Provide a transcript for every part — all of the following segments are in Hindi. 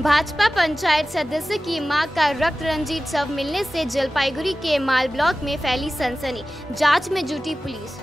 भाजपा पंचायत सदस्य की मां का रक्त रंजित शव मिलने से जलपाईगुड़ी के माल ब्लॉक में फैली सनसनी। जांच में जुटी police.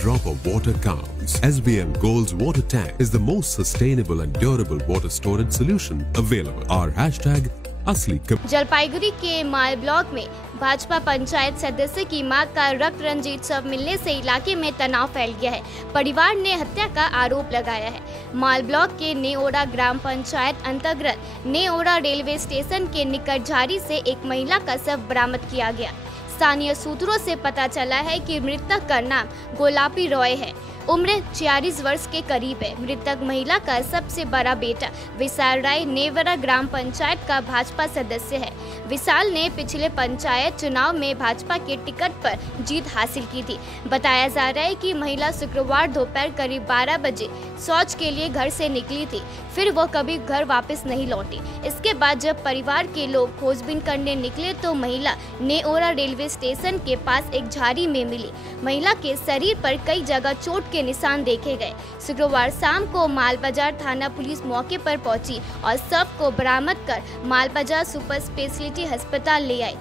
Drop of water counts. SBM Gold's water tank is the most sustainable and durable water storage solution available. Our hashtag असली। जलपाईगुड़ी के माल ब्लॉक में भाजपा पंचायत सदस्य की मां का रक्त रंजित शव मिलने से इलाके में तनाव फैल गया है। परिवार ने हत्या का आरोप लगाया है। माल ब्लॉक के नेओरा ग्राम पंचायत अंतर्गत नेओरा रेलवे स्टेशन के निकट झाड़ी से एक महिला का शव बरामद किया गया। स्थानीय सूत्रों से पता चला है कि मृतक का नाम गोलापी रॉय है। उम्र 46 वर्ष के करीब है। मृतक महिला का सबसे बड़ा बेटा विशाल राय नेवरा ग्राम पंचायत का भाजपा सदस्य है। विशाल ने पिछले पंचायत चुनाव में भाजपा के टिकट पर जीत हासिल की थी। बताया जा रहा है कि महिला शुक्रवार दोपहर करीब 12 बजे शौच के लिए घर से निकली थी, फिर वो कभी घर वापस नहीं लौटी। इसके बाद जब परिवार के लोग खोजबीन करने निकले तो महिला नेओरा रेलवे स्टेशन के पास एक झाड़ी में मिली। महिला के शरीर पर कई जगह चोट के निशान देखे गए। शुक्रवार शाम को मालबाजार थाना पुलिस मौके पर पहुंची और शव को बरामद कर मालबाजार सुपर स्पेशलिटी अस्पताल ले आई।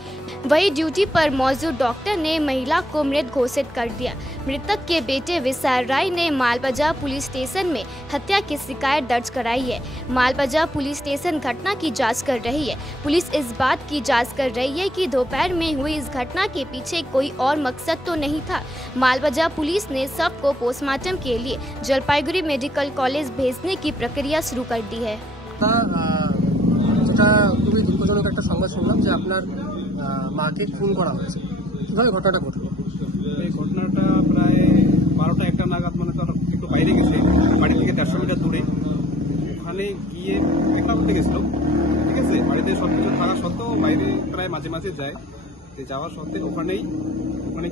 वहीं ड्यूटी पर मौजूद डॉक्टर ने महिला को मृत घोषित कर दिया। मृतक के बेटे विशाल राय ने मालबाजार पुलिस स्टेशन में हत्या की शिकायत दर्ज कराई है। मालबाजार पुलिस स्टेशन घटना की जांच कर रही है। पुलिस इस बात की जांच कर रही है कि दोपहर में हुई इस घटना के पीछे कोई और मकसद तो नहीं था। मालबाजार पुलिस ने शव को पोस्टमार्टम के लिए जलपाईगुड़ी मेडिकल कॉलेज भेजने की प्रक्रिया शुरू कर दी है। খুবই দুঃখজনক একটা সংবাদ শুনলাম যে আপনার মাকে খুন করা হয়েছে। কিভাবে ঘটনাটা ঘটলো? এই ঘটনাটা প্রায় 12টা 1টা নাগাদ, মানে তো একটু বাইরে গেছে, বাড়ি থেকে 150 মিটার দূরে। ওখানে গিয়ে দেখা করতে গেছিল, ঠিক আছে। বাড়িতে সব কিছু থাকা সত্ত্বেও বাইরে প্রায় মাঝে মাঝে যায়। যাওয়ার সত্ত্বে ওখানে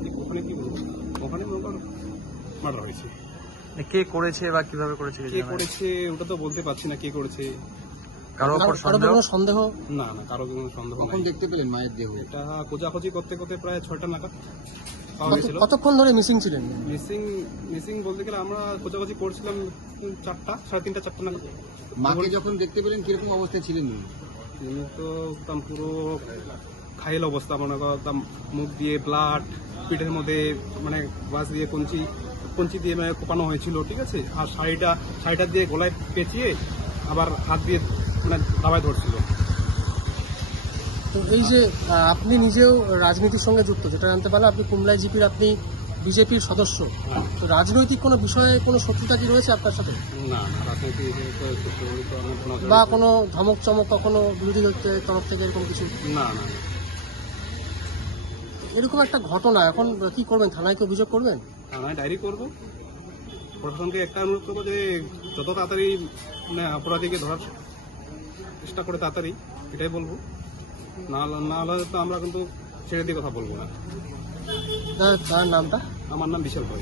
কি বলবো, ওখানে মার্ডার হয়েছে। কে করেছে বা কিভাবে করেছে? কে করেছে ওটা তো বলতে পারছি না, কে করেছে। কারো উপর সন্দেহ? না, কারো কোনো সন্দেহ নাই। কখন দেখতে পেলেন মায়ের দেহ? এটা খোঁজাখুঁজি করতে করতে প্রায় 6টা নাগাদ পাওয়া গেছিল। কতক্ষণ ধরে মিসিং ছিলেন? মিসিং বলতে গেলে আমরা খোঁজাখুঁজি করছিলাম 4টা, 3:30, 4টা নাগাদ। মাকে যখন দেখতে পেলেন কিরকম অবস্থায় ছিলেন? তিনি তো একদম পুরো ঘায়েল অবস্থা, মনে করতাম মুখ দিয়ে ব্লাড, পিঠের মধ্যে মানে বাস দিয়ে কঞ্চি দিয়ে কোপানো হয়েছিল, ঠিক আছে। আর শাড়িটা দিয়ে গলায় পেঁচিয়ে আবার হাত দিয়ে মানে দাবায় ধরছিল। তো এই যে আপনি নিজেও রাজনীতির সঙ্গে যুক্ত, যেটা জানতে পারলাম আপনি কুমলাই জিপির, আপনি বিজেপির সদস্য। তো রাজনৈতিক কোনো বিষয়ে কোনো শত্রুতা কি রয়েছে আপনার সাথে? না, রাজনৈতিক বা কোনো ধমক চমক কখনো বিরোধী দলের তরফ থেকে এরকম কিছু? না। এরকম একটা ঘটনা এখন কি করবেন? থানায় কি অভিযোগ করবেন? থানায় ডায়েরি করবো। প্রশাসনকে একটা অনুরোধ করবো যে যত তাড়াতাড়ি মানে অপরাধীকে ধরার চেষ্টা করে তাড়াতাড়ি, এটাই বলবো। না হলে তো আমরা কিন্তু ছেড়ে দিয়ে কথা বলবো না। তার নামটা? আমার নাম বিশাল ভাই।